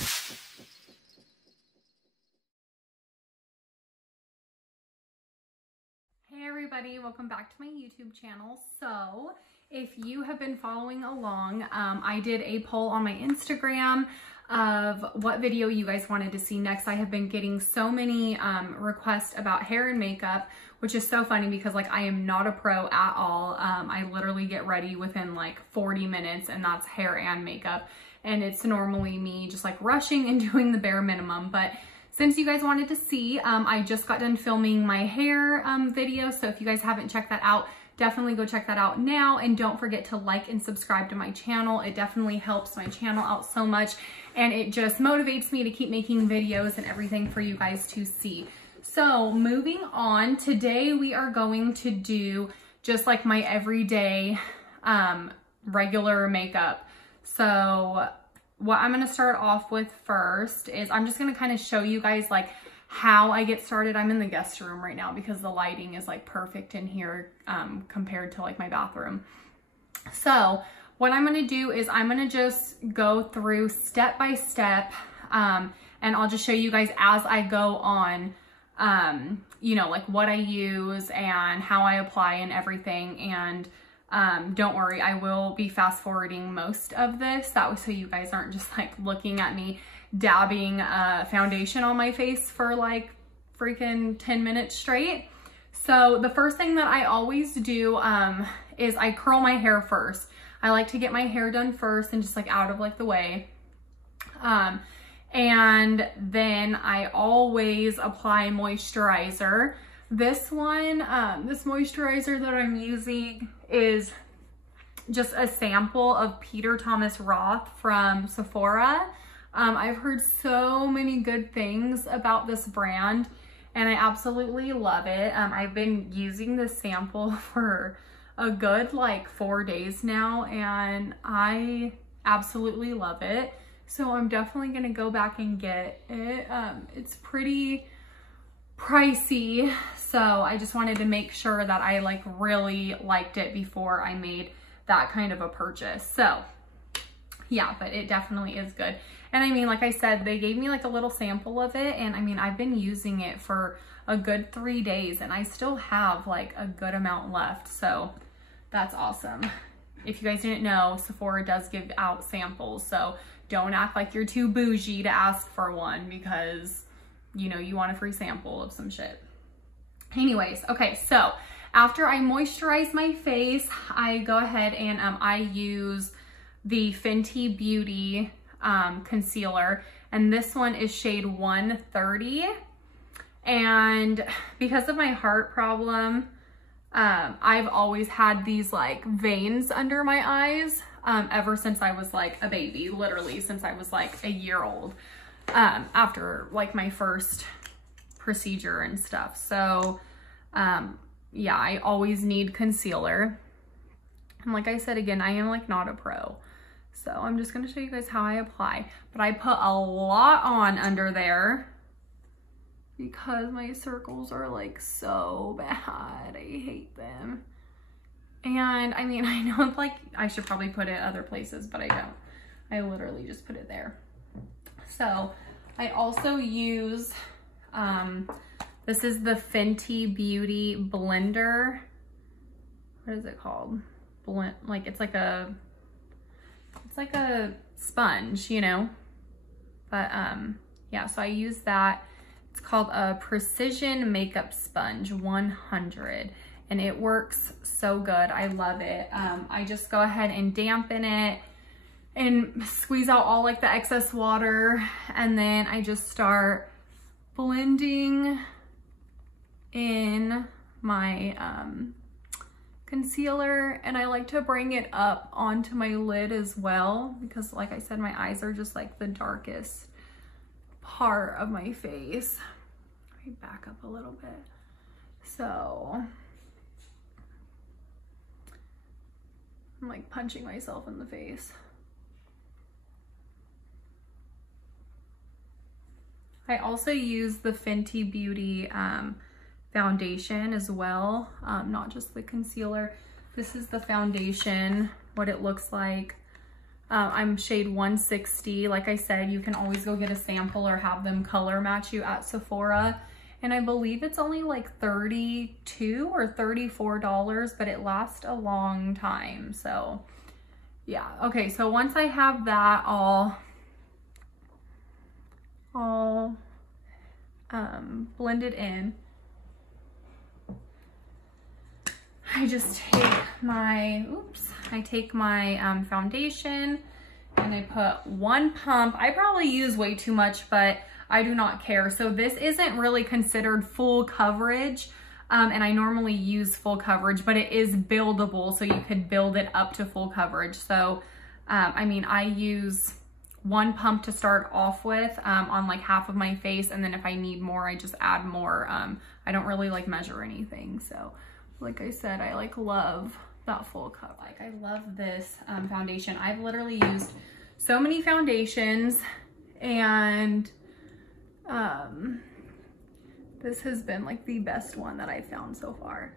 Hey everybody, welcome back to my YouTube channel. So if you have been following along, I did a poll on my Instagram of what video you guys wanted to see next. I have been getting so many requests about hair and makeup, which is so funny because like I am not a pro at all. I literally get ready within like 40 minutes and that's hair and makeup. And it's normally me just like rushing and doing the bare minimum. But since you guys wanted to see, I just got done filming my hair video. So if you guys haven't checked that out, definitely go check that out now. And don't forget to like and subscribe to my channel. It definitely helps my channel out so much. And it just motivates me to keep making videos and everything for you guys to see. So moving on, today we are going to do just like my everyday regular makeup. So what I'm going to start off with first is I'm just going to kind of show you guys like how I get started. I'm in the guest room right now because the lighting is like perfect in here compared to like my bathroom. So what I'm going to do is I'm going to just go through step by step and I'll just show you guys as I go on, you know, like what I use and how I apply and everything. And don't worry, I will be fast forwarding most of this. That way so you guys aren't just like looking at me dabbing foundation on my face for like freaking 10 minutes straight. So the first thing that I always do is I curl my hair first. I like to get my hair done first and just like out of like the way. And then I always apply moisturizer. This one, this moisturizer that I'm using is just a sample of Peter Thomas Roth from Sephora. I've heard so many good things about this brand and I absolutely love it. I've been using this sample for a good like 4 days now and I absolutely love it. So I'm definitely gonna go back and get it. It's pretty pricey, so I just wanted to make sure that I like really liked it before I made that kind of a purchase. So yeah, but it definitely is good. And I mean, like I said, they gave me like a little sample of it and I mean, I've been using it for a good 3 days and I still have like a good amount left. So that's awesome. If you guys didn't know, Sephora does give out samples, so don't act like you're too bougie to ask for one because you know, you want a free sample of some shit. Anyways, okay, so after I moisturize my face, I go ahead and I use the Fenty Beauty concealer, and this one is shade 130. And because of my heart problem, I've always had these like veins under my eyes ever since I was like a baby, literally since I was like a year old. After like my first procedure and stuff. So, yeah, I always need concealer. And like I said, again, I am like not a pro. So I'm just going to show you guys how I apply, but I put a lot on under there because my circles are like so bad. I hate them. And I mean, I know like I should probably put it other places, but I don't. I literally just put it there. So I also use, this is the Fenty Beauty Blender. What is it called? Like it's like a sponge, you know? But yeah, so I use that. It's called a Precision Makeup Sponge 100 and it works so good. I love it. I just go ahead and dampen it and squeeze out all like the excess water, and then I just start blending in my concealer, and I like to bring it up onto my lid as well because like I said, my eyes are just like the darkest part of my face. Let me back up a little bit. So I'm like punching myself in the face. I also use the Fenty Beauty foundation as well, not just the concealer. This is the foundation, what it looks like. I'm shade 160. Like I said, you can always go get a sample or have them color match you at Sephora. And I believe it's only like $32 or $34, but it lasts a long time. So yeah, okay, so once I have that all blended in, I just take my, foundation and I put one pump. I probably use way too much, but I do not care. So this isn't really considered full coverage. And I normally use full coverage, but it is buildable. So you could build it up to full coverage. So, I mean, I use one pump to start off with on like half of my face. And then if I need more, I just add more. I don't really like measure anything. So like I said, I like love that full cover. Like I love this foundation. I've literally used so many foundations, and this has been like the best one that I've found so far.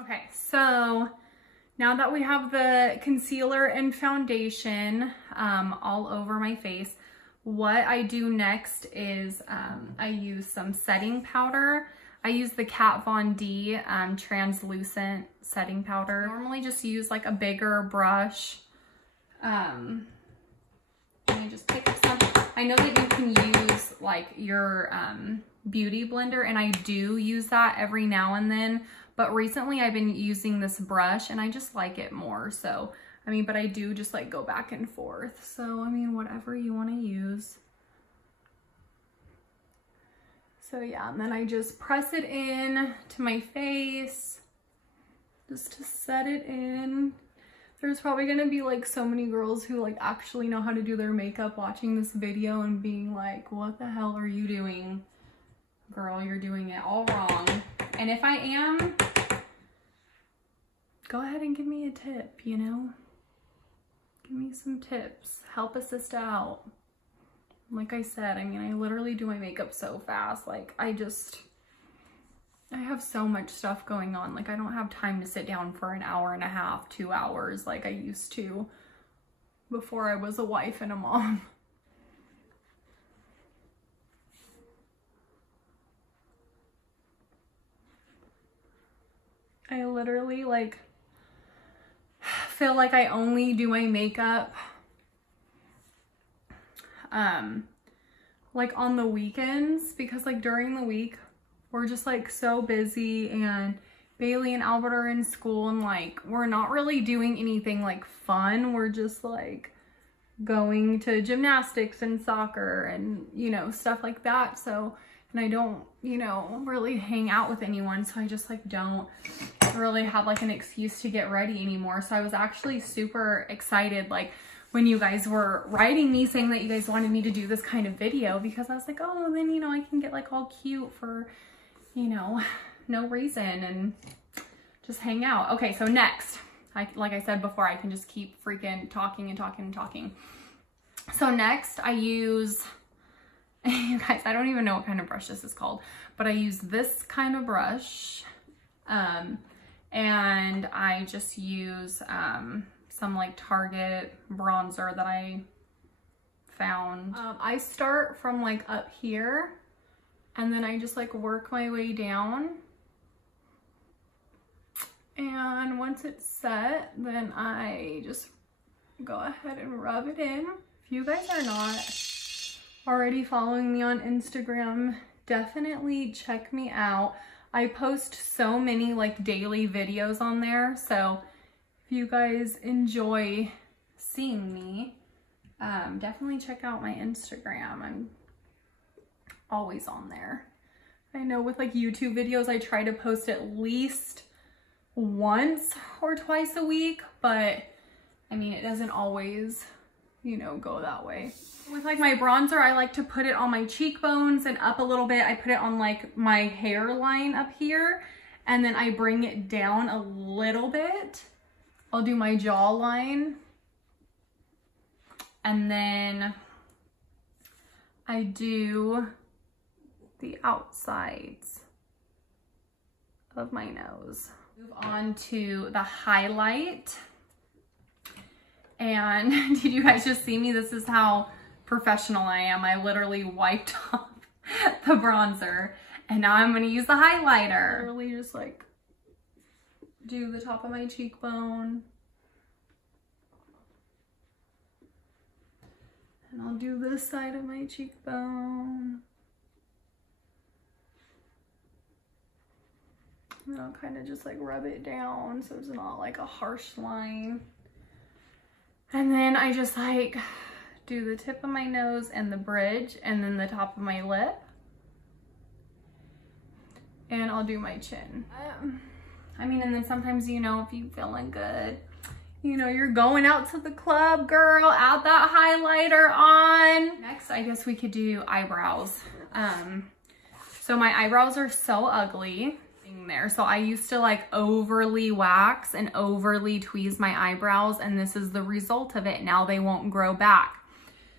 Okay, so now that we have the concealer and foundation all over my face, what I do next is I use some setting powder. I use the Kat Von D translucent setting powder. I normally just use like a bigger brush. And I just pick up some. I know that you can use like your beauty blender, and I do use that every now and then. But recently I've been using this brush and I just like it more. So, I mean, but I do just like go back and forth. So, I mean, whatever you want to use. So yeah, and then I just press it in to my face just to set it in. There's probably going to be like so many girls who like actually know how to do their makeup watching this video and being like, what the hell are you doing? Girl, you're doing it all wrong. And if I am, go ahead and give me a tip, you know? Give me some tips. Help a sister out. Like I said, I mean, I literally do my makeup so fast. Like, I have so much stuff going on. Like, I don't have time to sit down for an hour and a half, 2 hours like I used to before I was a wife and a mom. I literally like feel like I only do my makeup like on the weekends, because like during the week we're just like so busy, and Bailey and Albert are in school, and like we're not really doing anything like fun. We're just like going to gymnastics and soccer and, you know, stuff like that. So, and I don't, you know, really hang out with anyone. So I just like don't really have like an excuse to get ready anymore. So I was actually super excited like when you guys were writing me saying that you guys wanted me to do this kind of video, because I was like, oh, then, you know, I can get like all cute for, you know, no reason and just hang out. Okay, so next, like I said before, I can just keep freaking talking and talking and talking. So next I use, you guys, I don't even know what kind of brush this is called, but I use this kind of brush. And I just use some like Target bronzer that I found. I start from like up here, and then I just like work my way down. And once it's set, then I just go ahead and rub it in. If you guys are not already following me on Instagram, definitely check me out. I post so many like daily videos on there. So if you guys enjoy seeing me, definitely check out my Instagram. I'm always on there. I know with like YouTube videos, I try to post at least once or twice a week, but I mean, it doesn't always, you know, go that way. With like my bronzer, I like to put it on my cheekbones and up a little bit. I put it on like my hairline up here, and then I bring it down a little bit. I'll do my jawline, and then I do the outsides of my nose. Move on to the highlight. And did you guys just see me? This is how professional I am. I literally wiped off the bronzer, and now I'm gonna use the highlighter. Literally just like do the top of my cheekbone. And I'll do this side of my cheekbone. And I'll kind of just like rub it down so it's not like a harsh line. And then I just like do the tip of my nose and the bridge, and then the top of my lip. And I'll do my chin. I mean, and then sometimes, you know, if you're feeling good, you know, you're going out to the club, girl, add that highlighter on. Next, I guess we could do eyebrows. So my eyebrows are so ugly there. So I used to like overly wax and overly tweeze my eyebrows, and this is the result of it. Now they won't grow back.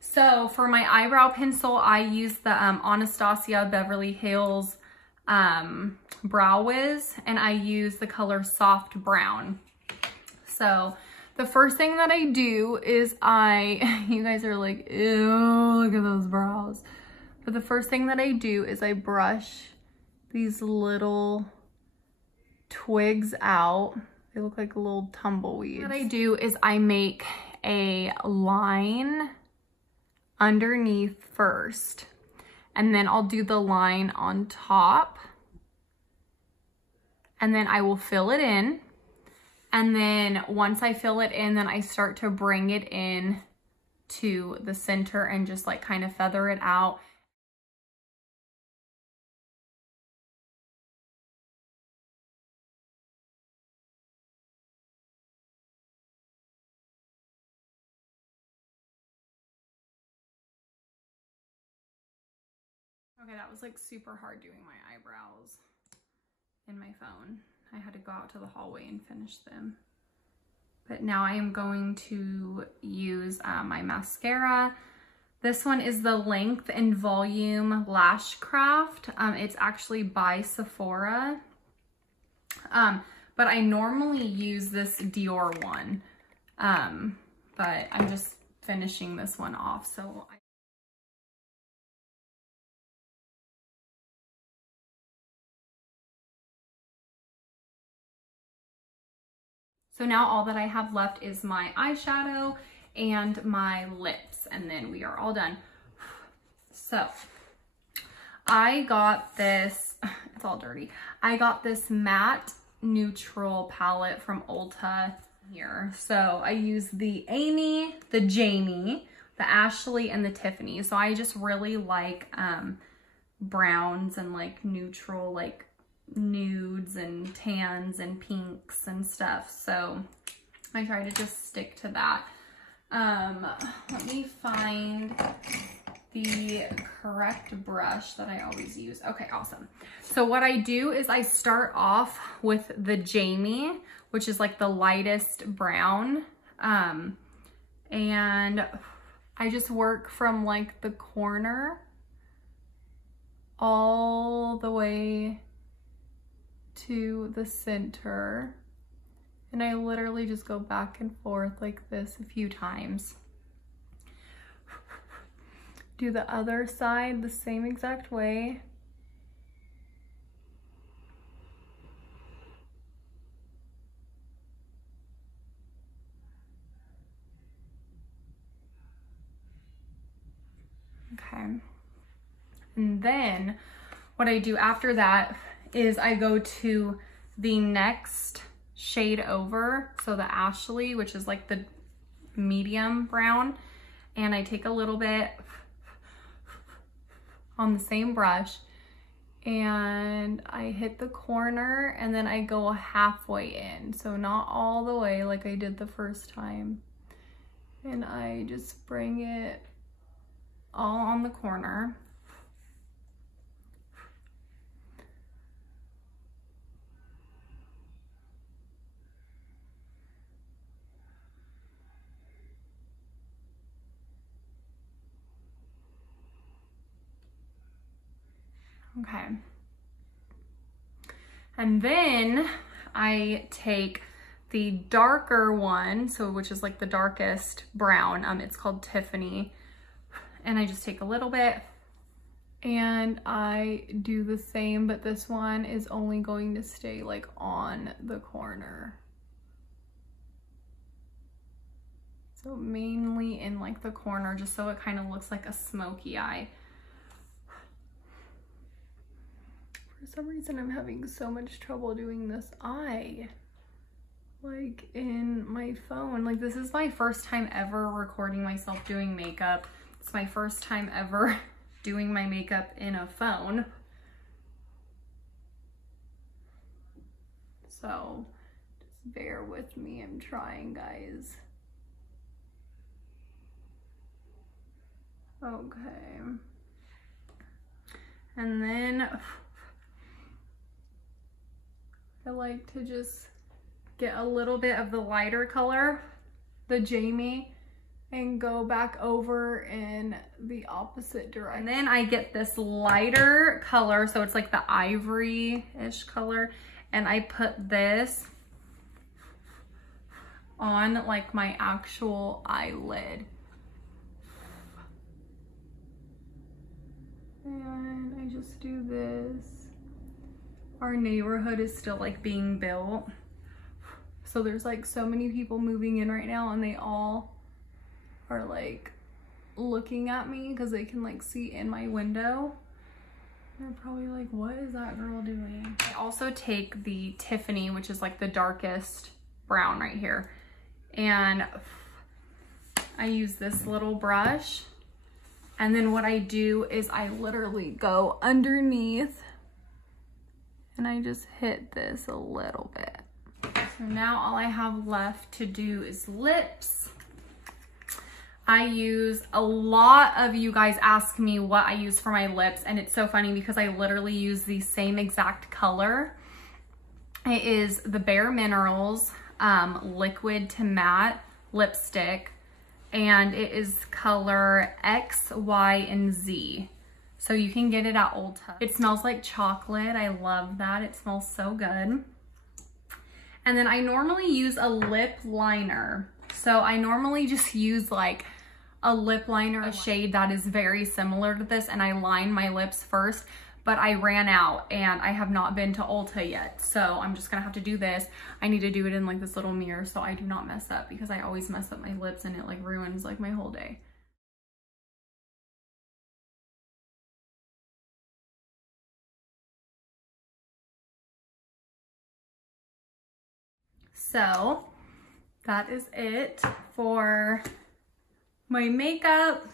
So for my eyebrow pencil, I use the Anastasia Beverly Hills Brow Wiz, and I use the color Soft Brown. So the first thing that I do is you guys are like, ew, look at those brows. But the first thing that I do is I brush these little twigs out. They look like little tumbleweeds. What I do is I make a line underneath first, and then I'll do the line on top, and then I will fill it in. And then once I fill it in, then I start to bring it in to the center and just like kind of feather it out. Okay, that was like super hard doing my eyebrows in my phone. I had to go out to the hallway and finish them. But now I am going to use my mascara. This one is the Length and Volume Lash Craft. It's actually by Sephora. But I normally use this Dior one. But I'm just finishing this one off. So now all that I have left is my eyeshadow and my lips, and then we are all done. So I got this, it's all dirty. I got this matte neutral palette from Ulta here. So I use the Amy, the Jamie, the Ashley, and the Tiffany. So I just really like browns and like neutral, like nudes and tans and pinks and stuff. So I try to just stick to that. Let me find the correct brush that I always use. Okay, awesome. So what I do is I start off with the Jamie, which is like the lightest brown. And I just work from like the corner all the way to the center, and I literally just go back and forth like this a few times. Do the other side the same exact way. Okay, and then what I do after that is I go to the next shade over, so the Ashley, which is like the medium brown, and I take a little bit on the same brush and I hit the corner and then I go halfway in. So not all the way like I did the first time. And I just bring it all on the corner. Okay. And then I take the darker one, so which is like the darkest brown, it's called Tiffany. And I just take a little bit and I do the same, but this one is only going to stay like on the corner. So mainly in like the corner, just so it kind of looks like a smoky eye. For some reason, I'm having so much trouble doing this eye, like in my phone. Like this is my first time ever recording myself doing makeup. It's my first time ever doing my makeup in a phone. So just bear with me, I'm trying, guys. Okay. And then I like to just get a little bit of the lighter color, the Jamie, and go back over in the opposite direction. And then I get this lighter color, so it's like the ivory-ish color, and I put this on like my actual eyelid. And I just do this. Our neighborhood is still like being built. So there's like so many people moving in right now, and they all are like looking at me because they can like see in my window. They're probably like, what is that girl doing? I also take the Tiffany, which is like the darkest brown right here. And I use this little brush. And then what I do is I literally go underneath and I just hit this a little bit. So now all I have left to do is lips. I use, a lot of you guys ask me what I use for my lips, and it's so funny because I literally use the same exact color. It is the Bare Minerals Liquid to Matte lipstick, and it is color X, Y, and Z. So you can get it at Ulta. It smells like chocolate. I love that. It smells so good. And then I normally use a lip liner. So I normally just use like a lip liner, a shade that is very similar to this, and I line my lips first, but I ran out and I have not been to Ulta yet. So I'm just gonna have to do this. I need to do it in like this little mirror so I do not mess up, because I always mess up my lips and it like ruins like my whole day. So that is it for my makeup.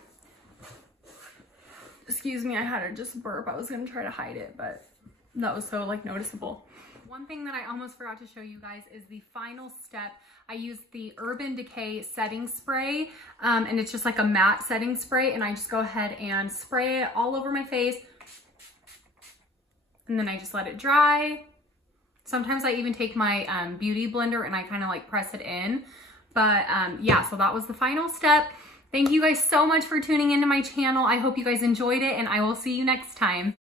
Excuse me, I had to just burp. I was gonna try to hide it, but that was so like noticeable. One thing that I almost forgot to show you guys is the final step. I use the Urban Decay setting spray, and it's just like a matte setting spray, and I just go ahead and spray it all over my face, and then I just let it dry. Sometimes I even take my beauty blender and I kind of like press it in. But yeah, so that was the final step. Thank you guys so much for tuning into my channel. I hope you guys enjoyed it, and I will see you next time.